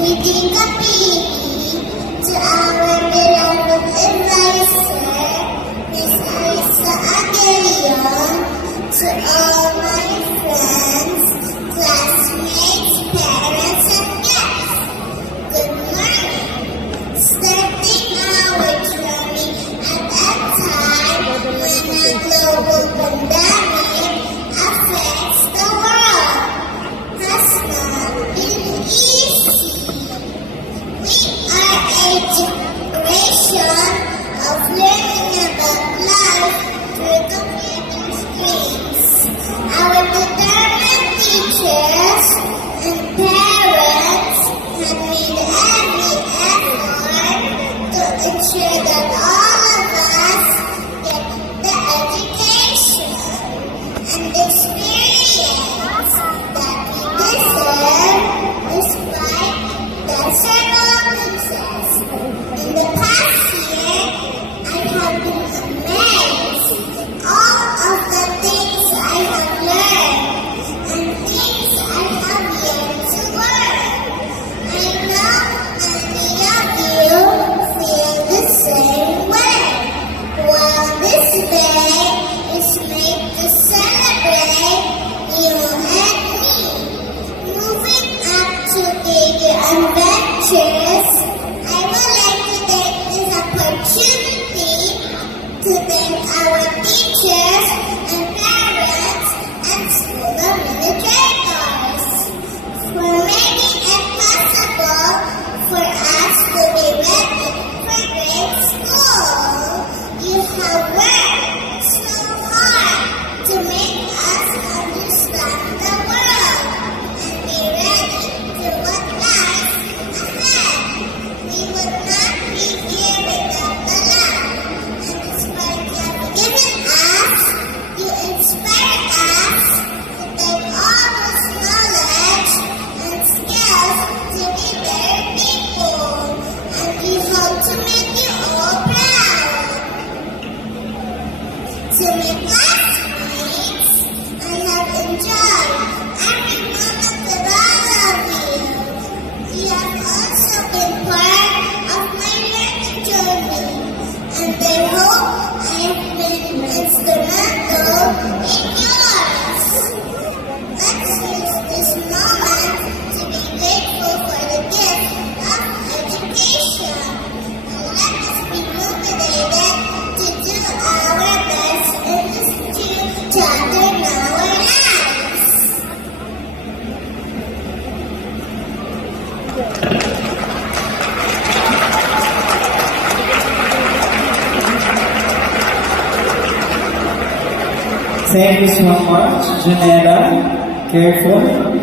Reading a baby to our beloved advisor, Miss Alisa Agarion, to all my friends, classmates, parents, and guests. Good morning. Starting our journey at a time when a global pandemic affects the world has not been easy. We are a generation of learning about life through computer screens. Our determined teachers and parents have made every effort to ensure that all of us get the education and experience that we deserve despite the circumstances. In the past year, I have been amazed all of the things I have learned and things I have yet to learn. I know many of you feel the same way. While this day is made to celebrate you and me, moving up to bigger adventures, I would like to take this opportunity to thank our teachers and parents and school administrators for making it possible for us to be ready for grade school. You have worked so hard to make us understand the world and be ready to what lies ahead. We would not be here without the love and the spark you have given us. You inspire us to take all this knowledge and skills to be better people, and we hope to make you all proud. To my classmates, I have enjoyed every moment with all of you. You have also been part of my learning journey, and I hope I have been instrumental in yours. Let's use this moment to be grateful for the gift of education, and let us be motivated to do our best in this chapter in our lives. Thank you so much, Janela. Careful.